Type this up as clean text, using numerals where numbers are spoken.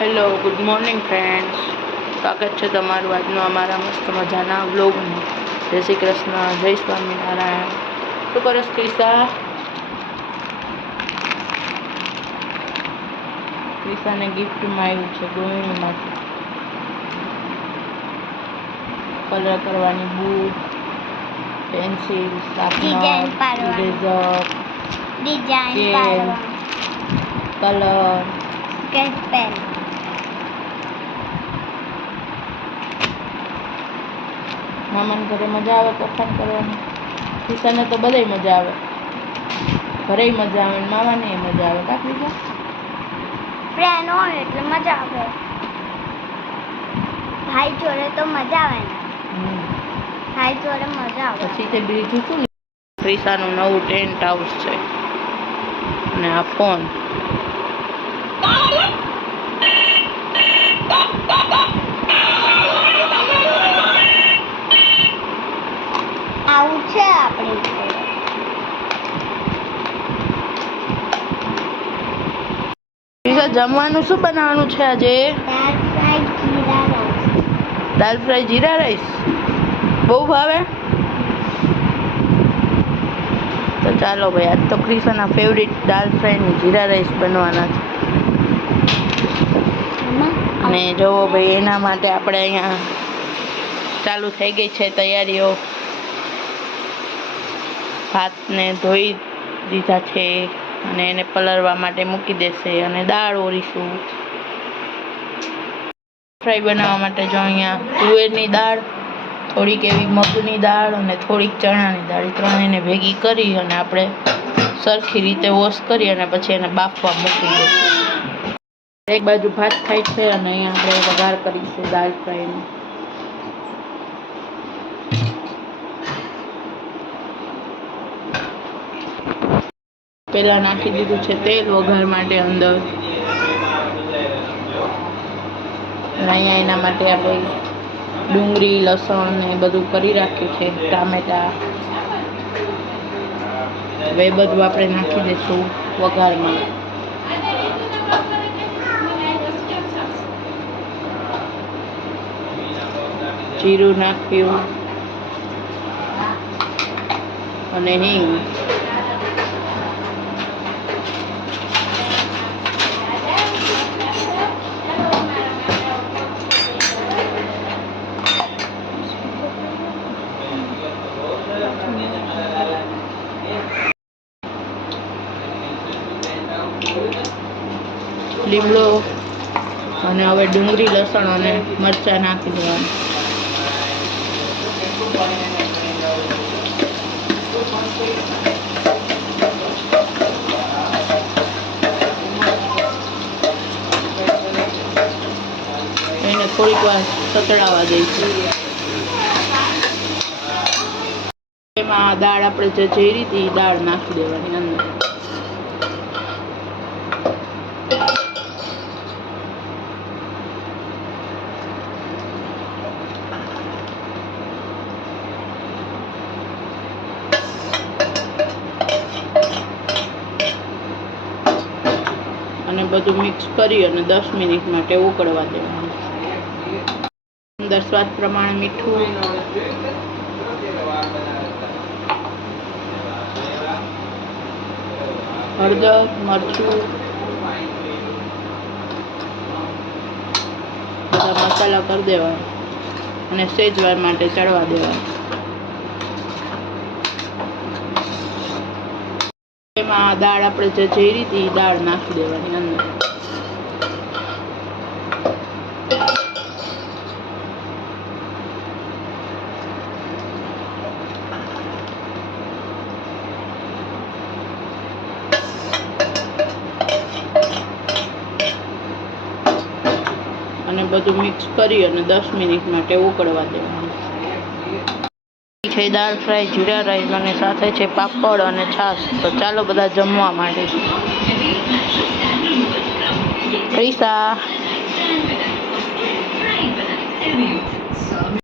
Hello, good morning friends. સ્વાગત છે તમારું આજનો અમારા મસ્ત મજાના વ્લોગમાં. જય શ્રી કૃષ્ણ, જય સ્વામિનારાયણ. શું કરે ક્રિશા? ક્રિશાને ગિફ્ટમાં આવ્યું છે ગોળણીમાંથી કલર કરવાની book, pencil, sharpener, eraser, colour, sketch pen. મામાને ઘરે મજા આવે તોફાન કરવાની. ક્રિશાને તો બધાય મજા આવે, ઘરે મજા આવે, મામાને મજા આવે. કા ક્રિશા? ફ્રેન્ડ હોય એટલે મજા આવે. ભાઈ જોડે તો મજા આવે ને. ભાઈ જોડે મજા આવે. પછી તે બીજું શું? ક્રિશાનું નવું ટેન્ટ હાઉસ છે અને આ ફોન. આવું છે આપણે. ક્રિશા, જમવાનું શું બનાવવાનું છે આજે? દાલ ફ્રાય જીરા રાઈસ. બહુ ભાવે? તો ચાલો ભાઈ, આજ તો ક્રિશાના ફેવરિટ દાલ ફ્રાય ને જીરા રાઈસ બનવાના છે. અને જોવો ભાઈ, એના માટે આપણે અહીંયા ચાલુ થઈ ગઈ છે તૈયારીઓ. ભાતને ધોઈ દીધા છે અને એને પલળવા માટે મૂકી દેશે. અને દાળ ઓરીશું ફ્રાય બનાવવા માટે. જો અહીંયા તુવેરની દાળ, થોડીક એવી મગની દાળ અને થોડીક ચણાની દાળ, ત્રણેયને ભેગી કરી અને આપણે સરખી રીતે વોશ કરી અને પછી એને બાફવા મૂકી દઈશું. એક બાજુ ભાત થાય છે અને અહીંયા આપણે વઘાર કરીશું દાળ ફ્રાયનો. પહેલાં નાખી દીધું છે તેલ વઘાર માટે અંદર. અને અહીંયા એના માટે આપણે ડુંગળી, લસણ ને બધું કરી રાખ્યું છે, ટામેટા. હવે એ બધું આપણે નાખી દઈશું વઘારમાં. જીરું નાખ્યું અને હિંગ. લીમડો અને હવે ડુંગળી, લસણ અને મરચાં નાખી દેવાનું. એને થોડીક વાર સતળાવા દઈશું. એમાં દાળ આપણે જે ઝેરી હતી એ દાળ નાખી દેવાની અંદર. અને બધું મિક્સ કરી અને 10 મિનિટ માટે ઉકળવા દેવાનું. અંદર સ્વાદ પ્રમાણે મીઠું, હળદર, મરચું, બધા મસાલા કરી દેવાના અને સેજ વાર માટે ચડવા દેવાના. એમાં દાળ આપણે જે ઝેરી હતી એ દાળ નાખી દેવાની અંદર. અને બધું મિક્સ કરી અને 10 મિનિટ માટે ઉકળવા દેવાનું. છે દાળ ફ્રાય જીરા રાઈસ અને સાથે છે પાપડ અને છાશ. તો ચાલો બધા જમવા માટે. ક્રિશા